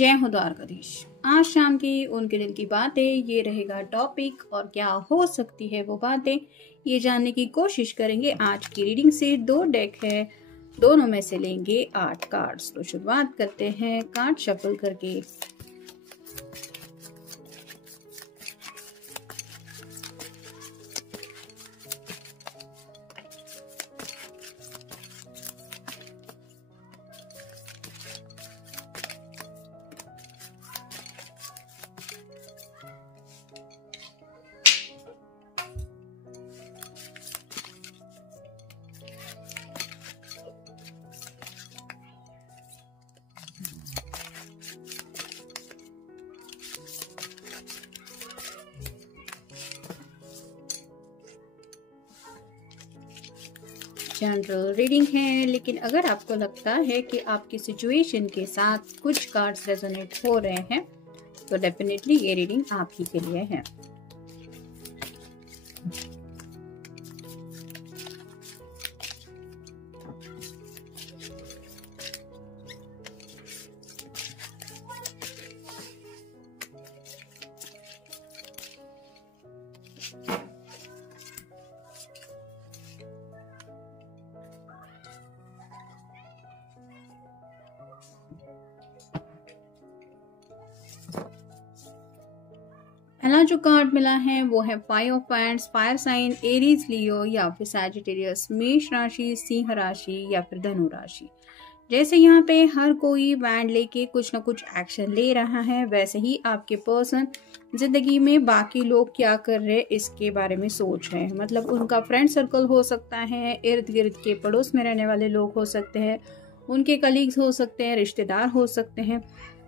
जय हो द्वारकाधीश। आज शाम की उनके दिल की बातें ये रहेगा टॉपिक, और क्या हो सकती है वो बातें ये जानने की कोशिश करेंगे। आज की रीडिंग से 2 डेक है, दोनों में से लेंगे 8 कार्ड्स। तो शुरुआत करते हैं कार्ड शफल करके। जनरल रीडिंग है, लेकिन अगर आपको लगता है कि आपकी सिचुएशन के साथ कुछ कार्ड्स रेजोनेट हो रहे हैं तो डेफिनेटली ये रीडिंग आप ही के लिए है। पहला जो कार्ड मिला है वो है 5 of wands. Fire sign Aries, Leo या फिर सैजिटेरियस, मेष राशि, सिंह राशि या फिर धनु राशि। जैसे यहाँ पे हर कोई वैंड लेके कुछ ना कुछ एक्शन ले रहा है, वैसे ही आपके पर्सन जिंदगी में बाकी लोग क्या कर रहे हैं इसके बारे में सोच रहे हैं। मतलब उनका फ्रेंड सर्कल हो सकता है, इर्द गिर्द के पड़ोस में रहने वाले लोग हो सकते हैं, उनके कलीग्स हो सकते हैं, रिश्तेदार हो सकते हैं।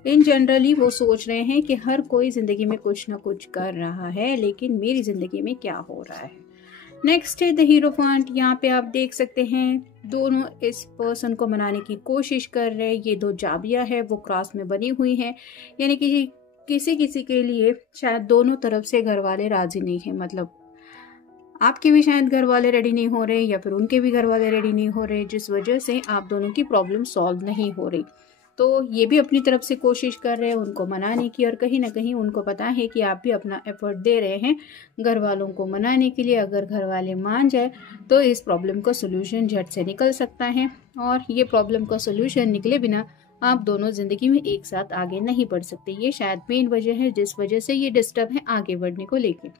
इन जनरली वो सोच रहे हैं कि हर कोई जिंदगी में कुछ ना कुछ कर रहा है, लेकिन मेरी जिंदगी में क्या हो रहा है। नेक्स्ट है द हीरोफेंट। यहाँ पे आप देख सकते हैं दोनों इस पर्सन को मनाने की कोशिश कर रहे हैं। ये 2 जाबिया है वो क्रॉस में बनी हुई है, यानी कि किसी किसी के लिए शायद दोनों तरफ से घर वाले राजी नहीं है। मतलब आपके भी शायद घर वाले रेडी नहीं हो रहे या फिर उनके भी घर वाले रेडी नहीं हो रहे, जिस वजह से आप दोनों की प्रॉब्लम सॉल्व नहीं हो रही। तो ये भी अपनी तरफ से कोशिश कर रहे हैं उनको मनाने की, और कहीं ना कहीं उनको पता है कि आप भी अपना एफर्ट दे रहे हैं घर वालों को मनाने के लिए। अगर घर वाले मान जाए तो इस प्रॉब्लम का सोल्यूशन झट से निकल सकता है, और ये प्रॉब्लम का सोल्यूशन निकले बिना आप दोनों जिंदगी में एक साथ आगे नहीं बढ़ सकते। ये शायद मेन वजह है जिस वजह से ये डिस्टर्ब है आगे बढ़ने को लेकर।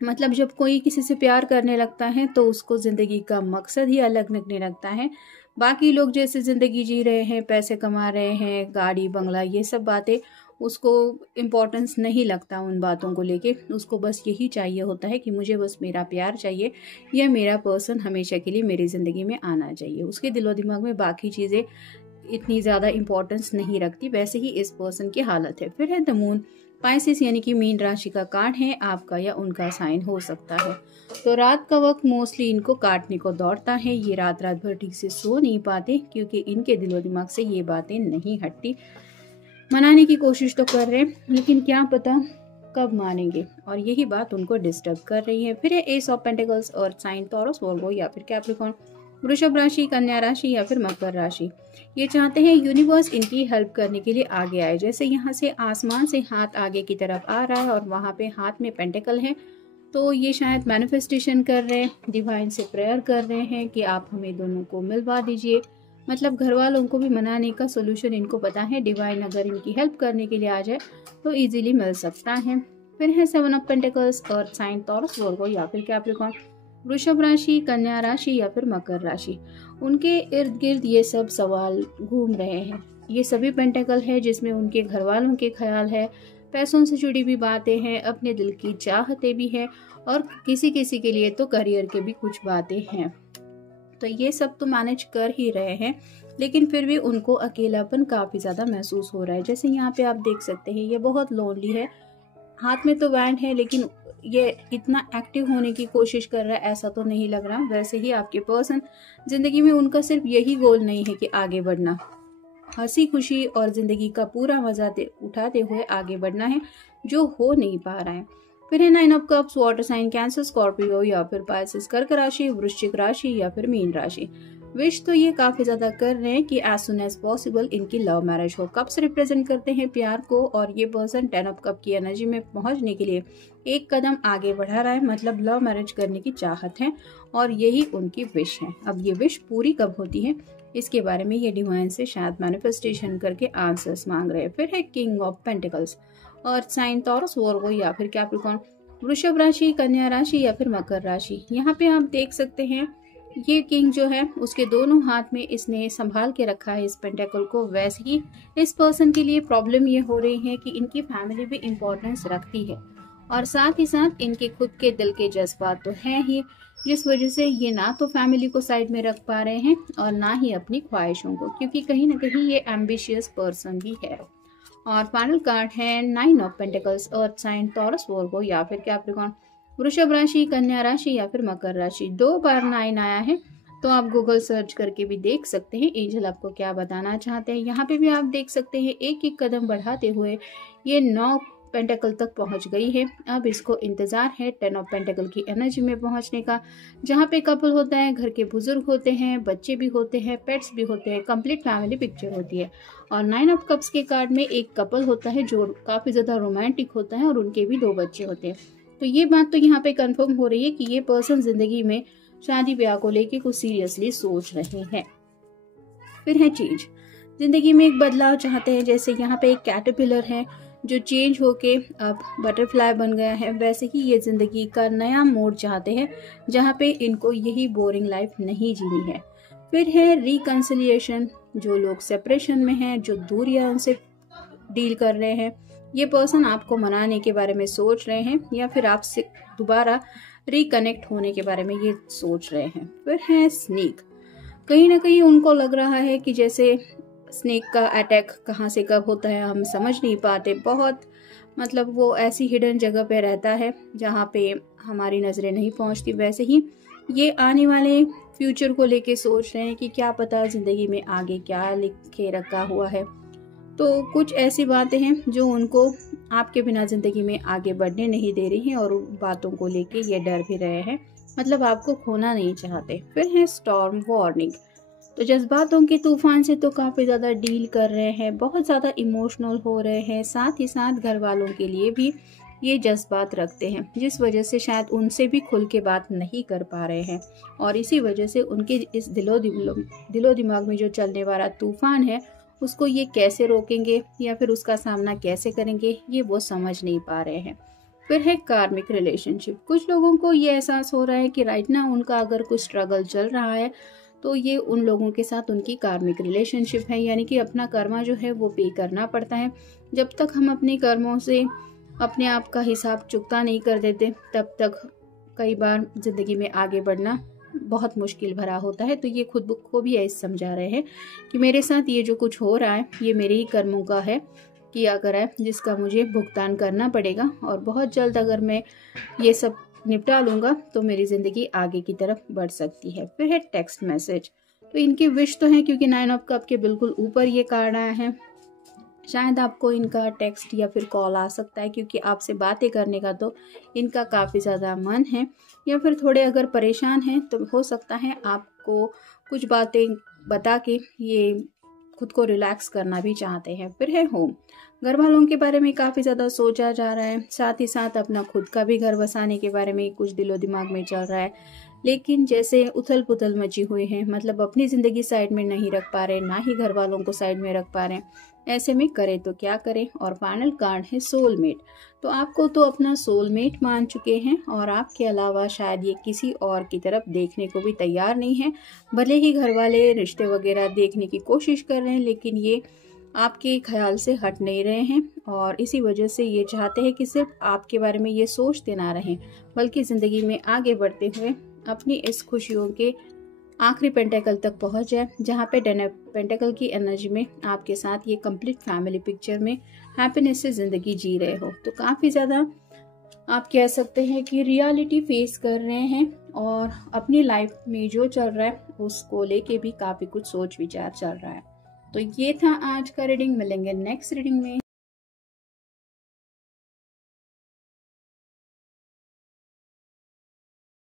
मतलब जब कोई किसी से प्यार करने लगता है तो उसको जिंदगी का मकसद ही अलग लगने लगता है। बाकी लोग जैसे जिंदगी जी रहे हैं, पैसे कमा रहे हैं, गाड़ी बंगला, ये सब बातें उसको इम्पोर्टेंस नहीं लगता उन बातों को लेके। उसको बस यही चाहिए होता है कि मुझे बस मेरा प्यार चाहिए, या मेरा पर्सन हमेशा के लिए मेरी ज़िंदगी में आना चाहिए। उसके दिलो दिमाग में बाकी चीज़ें इतनी ज़्यादा इम्पोर्टेंस नहीं रखती। वैसे ही इस पर्सन की हालत है। फिर है द मून। पाइसेस यानी कि मीन राशि का कार्ड है, आपका या उनका साइन हो सकता है। तो रात का वक्त मोस्टली इनको काटने को दौड़ता है। ये रात भर ठीक से सो नहीं पाते क्योंकि इनके दिलो दिमाग से ये बातें नहीं हटती। मनाने की कोशिश तो कर रहे हैं, लेकिन क्या पता कब मानेंगे, और यही बात उनको डिस्टर्ब कर रही है। फिर है एस ऑफ पेंटिकल्स और साइन टॉरस, वर्गो या फिर कैप्रिकॉर्न, वृषभ राशि, कन्या राशि या फिर मकर राशि। ये चाहते हैं यूनिवर्स इनकी हेल्प करने के लिए आगे आए। जैसे यहाँ से आसमान से हाथ आगे की तरफ आ रहा है और वहाँ पे हाथ में पेंटिकल है, तो ये शायद मैनिफेस्टेशन कर रहे हैं, डिवाइन से प्रेयर कर रहे हैं कि आप हमें दोनों को मिलवा दीजिए। मतलब घर वालों को भी मनाने का सोल्यूशन इनको पता है। डिवाइन अगर इनकी हेल्प करने के लिए आ जाए तो इजीली मिल सकता है। फिर है 7 ऑफ पेंटिकल्स और साइन टॉरस, वर्गो या फिर कैप्रिकॉर्न, वृषभ राशि, कन्या राशि या फिर मकर राशि। उनके इर्द गिर्द ये सब सवाल घूम रहे हैं। ये सभी पेंटिकल है जिसमें उनके घर वालों के ख्याल है, पैसों से जुड़ी भी बातें हैं, अपने दिल की चाहते भी हैं, और किसी किसी के लिए तो करियर के भी कुछ बातें हैं। तो ये सब तो मैनेज कर ही रहे हैं, लेकिन फिर भी उनको अकेलापन काफ़ी ज़्यादा महसूस हो रहा है। जैसे यहाँ पे आप देख सकते हैं ये बहुत लोनली है। हाथ में तो वैंड है, लेकिन ये इतना एक्टिव होने की कोशिश कर रहा है ऐसा तो नहीं लग रहा। वैसे ही आपके पर्सन जिंदगी में उनका सिर्फ यही गोल नहीं है कि आगे बढ़ना, हंसी खुशी और जिंदगी का पूरा मजा उठाते हुए आगे बढ़ना है, जो हो नहीं पा रहा है। फिर है 9 of cups, water sign cancer, Scorpio या फिर पाइसेस, कर्क राशि, वृश्चिक राशि या फिर मीन राशि। विश तो ये काफी ज्यादा कर रहे हैं कि एज सुन एज पॉसिबल इनकी लव मैरिज हो। कप्स रिप्रेजेंट करते हैं प्यार को, और ये पर्सन 10 ऑफ कप की एनर्जी में पहुंचने के लिए एक कदम आगे बढ़ा रहा है, मतलब लव मैरिज करने की चाहत है और यही उनकी विश है। अब ये विश पूरी कब होती है इसके बारे में ये डिवाइन से शायद मैनिफेस्टेशन करके आंसर्स मांग रहे हैं। फिर है king of pentacles, earth sign Taurus Virgo या फिर कैप्रिकॉर्न, वृषभ राशि, कन्या राशि या फिर मकर राशि। यहाँ पे आप देख सकते हैं ये किंग जो है उसके दोनों हाथ में इसने संभाल के रखा है इस पेंटेकल को। वैसे ही इस पर्सन के लिए प्रॉब्लम ये हो रही है कि इनकी फैमिली भी इम्पोर्टेंस रखती है और साथ ही साथ इनके खुद के दिल के जज्बात तो हैं ही, जिस वजह से ये ना तो फैमिली को साइड में रख पा रहे हैं और ना ही अपनी ख्वाहिशों को, क्योंकि कहीं ना कहीं ये एम्बिशियस पर्सन भी है। और फाइनल कार्ड है 9 of pentacles, earth sign Taurus Virgo या फिर कैप्रिकॉर्न, वृषभ राशि, कन्या राशि या फिर मकर राशि। 2 बार 9 आया है तो आप गूगल सर्च करके भी देख सकते हैं एंजल आपको क्या बताना चाहते हैं। यहाँ पे भी आप देख सकते हैं एक एक कदम बढ़ाते हुए ये 9 पेंटेकल तक पहुंच गई है। अब इसको इंतजार है 10 ऑफ पेंटेकल की एनर्जी में पहुंचने का, जहाँ पे कपल होता है, घर के बुजुर्ग होते हैं, बच्चे भी होते हैं, पेट्स भी होते हैं, कंप्लीट फैमिली पिक्चर होती है। और 9 ऑफ कप्स के कार्ड में एक कपल होता है जो काफी ज्यादा रोमांटिक होता है और उनके भी 2 बच्चे होते हैं। तो ये बात तो यहाँ पे कंफर्म हो रही है कि ये पर्सन जिंदगी में शादी ब्याह को लेके कुछ सीरियसली सोच रहे हैं। फिर है चेंज, जिंदगी में एक बदलाव चाहते हैं। जैसे यहाँ पे एक कैटरपिलर है जो चेंज होके अब बटरफ्लाई बन गया है, वैसे ही ये जिंदगी का नया मोड़ चाहते हैं जहाँ पे इनको यही बोरिंग लाइफ नहीं जीनी है। फिर है रिकंसिलिएशन, जो लोग सेपरेशन में हैं, जो दूरियां उनसे डील कर रहे हैं, ये पर्सन आपको मनाने के बारे में सोच रहे हैं या फिर आपसे दोबारा रिकनेक्ट होने के बारे में ये सोच रहे हैं। फिर है स्नेक, कहीं ना कहीं उनको लग रहा है कि जैसे स्नेक का अटैक कहाँ से कब होता है हम समझ नहीं पाते, बहुत मतलब वो ऐसी हिडन जगह पे रहता है जहाँ पे हमारी नज़रें नहीं पहुँचती। वैसे ही ये आने वाले फ्यूचर को लेके सोच रहे हैं कि क्या पता ज़िंदगी में आगे क्या लिखे रखा हुआ है। तो कुछ ऐसी बातें हैं जो उनको आपके बिना ज़िंदगी में आगे बढ़ने नहीं दे रही हैं और उन बातों को लेके ये डर भी रहे हैं, मतलब आपको खोना नहीं चाहते। फिर है स्टॉर्म वार्निंग, तो जज्बातों के तूफान से तो काफ़ी ज़्यादा डील कर रहे हैं, बहुत ज़्यादा इमोशनल हो रहे हैं, साथ ही साथ घर वालों के लिए भी ये जज्बात रखते हैं, जिस वजह से शायद उनसे भी खुल के बात नहीं कर पा रहे हैं और इसी वजह से उनके इस दिलो दिमाग में जो चलने वाला तूफान है उसको ये कैसे रोकेंगे या फिर उसका सामना कैसे करेंगे ये वो समझ नहीं पा रहे हैं। फिर है कार्मिक रिलेशनशिप, कुछ लोगों को ये एहसास हो रहा है कि राइट ना उनका अगर कुछ स्ट्रगल चल रहा है तो ये उन लोगों के साथ उनकी कार्मिक रिलेशनशिप है, यानी कि अपना कर्मा जो है वो पे करना पड़ता है। जब तक हम अपने कर्मों से अपने आप का हिसाब चुकता नहीं कर देते तब तक कई बार जिंदगी में आगे बढ़ना बहुत मुश्किल भरा होता है। तो ये खुद को भी ऐसे समझा रहे हैं कि मेरे साथ ये जो कुछ हो रहा है ये मेरे ही कर्मों का है, किया करा है, जिसका मुझे भुगतान करना पड़ेगा और बहुत जल्द अगर मैं ये सब निपटा लूँगा तो मेरी ज़िंदगी आगे की तरफ बढ़ सकती है। फिर है टेक्स्ट मैसेज, तो इनकी विश तो है क्योंकि 9 ऑफ कप के बिल्कुल ऊपर ये कार्ड आया है, शायद आपको इनका टेक्स्ट या फिर कॉल आ सकता है क्योंकि आपसे बातें करने का तो इनका काफ़ी ज़्यादा मन है, या फिर थोड़े अगर परेशान हैं तो हो सकता है आपको कुछ बातें बता के ये खुद को रिलैक्स करना भी चाहते हैं। फिर है होम, घर वालों के बारे में काफ़ी ज़्यादा सोचा जा रहा है, साथ ही साथ अपना खुद का भी घर बसाने के बारे में कुछ दिलो दिमाग में चल रहा है, लेकिन जैसे उथल पुथल मची हुई है, मतलब अपनी ज़िंदगी साइड में नहीं रख पा रहे, ना ही घर वालों को साइड में रख पा रहे हैं, ऐसे में करें तो क्या करें। और फाइनल कार्ड है सोलमेट, तो आपको तो अपना सोलमेट मान चुके हैं और आपके अलावा शायद ये किसी और की तरफ देखने को भी तैयार नहीं है। भले ही घर वाले रिश्ते वगैरह देखने की कोशिश कर रहे हैं लेकिन ये आपके ख्याल से हट नहीं रहे हैं और इसी वजह से ये चाहते हैं कि सिर्फ आपके बारे में ये सोचते ना रहें, बल्कि ज़िंदगी में आगे बढ़ते हुए अपनी इस खुशियों के आखिरी पेंटेकल तक पहुंच जाए, जहां पे 10 पेंटेकल की एनर्जी में आपके साथ ये कंप्लीट फैमिली पिक्चर में हैप्पीनेस से ज़िंदगी जी रहे हो। तो काफ़ी ज़्यादा आप कह सकते हैं कि रियलिटी फेस कर रहे हैं और अपनी लाइफ में जो चल रहा है उसको लेके भी काफ़ी कुछ सोच विचार चल रहा है। तो ये था आज का रीडिंग, मिलेंगे नेक्स्ट रीडिंग में।